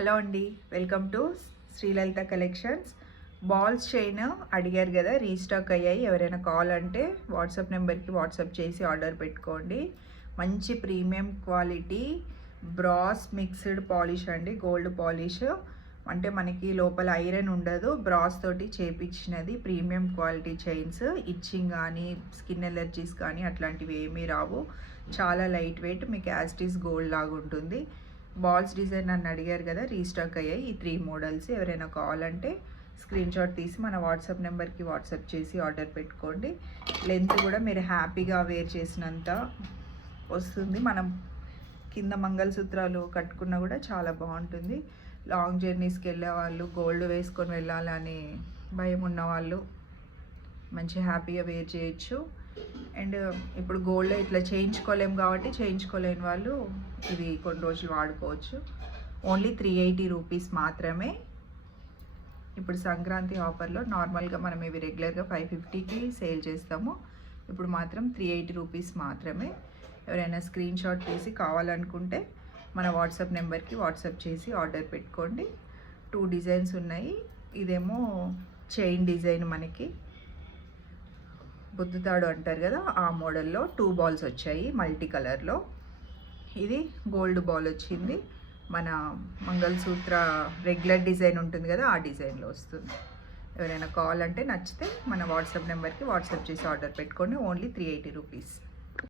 Hello అండి, welcome to Sri Lalitha collections. Balls chain అడిగారు కదా, రీస్టాక్ అయ్యాయి. ఎవరైనా కాల్ అంటే వాట్సాప్ నెంబర్కి వాట్సాప్ చేసి ఆర్డర్ పెట్టుకోండి. మంచి premium quality brass mixed polish అండి, గోల్డ్ పాలిష్. అంటే మనకి లోపల ఐరన్ ఉండదు, బ్రాస్ తోటి చేపించినది. Premium quality chains. ఇచ్చింగ్ కానీ స్కిన్ ఎలర్జీస్ కానీ అట్లాంటివి ఏమీ రావు. చాలా లైట్ వెయిట్, మీకు యాజ్ ఇట్ ఈస్ గోల్డ్ లాగా ఉంటుంది. బాల్స్ డిజైన్ నన్ను అడిగారు కదా, రీస్టాక్ అయ్యాయి ఈ 3 మోడల్స్. ఎవరైనా కావాలంటే స్క్రీన్ షాట్ తీసి మన వాట్సాప్ నెంబర్కి వాట్సాప్ చేసి ఆర్డర్ పెట్టుకోండి. లెంత్ కూడా మీరు హ్యాపీగా వేర్ చేసినంత వస్తుంది. మనం కింద మంగళసూత్రాలు కట్టుకున్నా కూడా చాలా బాగుంటుంది. లాంగ్ జర్నీస్కి వెళ్ళే వాళ్ళు, గోల్డ్ వేసుకొని వెళ్ళాలని భయం ఉన్నవాళ్ళు మంచి హ్యాపీగా వేర్ చేయొచ్చు. అండ్ ఇప్పుడు గోల్డ్ ఇట్లా చేయించుకోలేము కాబట్టి చేయించుకోలేని వాళ్ళు ఇది కొన్ని రోజులు వాడుకోవచ్చు. ఓన్లీ 380 రూపీస్ మాత్రమే. ఇప్పుడు సంక్రాంతి ఆఫర్లో నార్మల్గా మనం ఇవి రెగ్యులర్గా 550కి సేల్ చేస్తాము. ఇప్పుడు మాత్రం 380 రూపీస్ మాత్రమే. ఎవరైనా స్క్రీన్ షాట్ తీసి కావాలనుకుంటే మన వాట్సాప్ నెంబర్కి వాట్సాప్ చేసి ఆర్డర్ పెట్టుకోండి. 2 డిజైన్స్ ఉన్నాయి. ఇదేమో చైన్ డిజైన్, మనకి బుద్ధుతాడు అంటారు కదా, ఆ మోడల్లో 2 బాల్స్ వచ్చాయి మల్టీ కలర్లో. ఇది గోల్డ్ బాల్ వచ్చింది. మన మంగళసూత్ర రెగ్యులర్ డిజైన్ ఉంటుంది కదా, ఆ డిజైన్లో వస్తుంది. ఎవరైనా కావాలంటే నచ్చితే మన వాట్సాప్ నెంబర్కి వాట్సాప్ చేసి ఆర్డర్ పెట్టుకోండి. Only 380 rupees.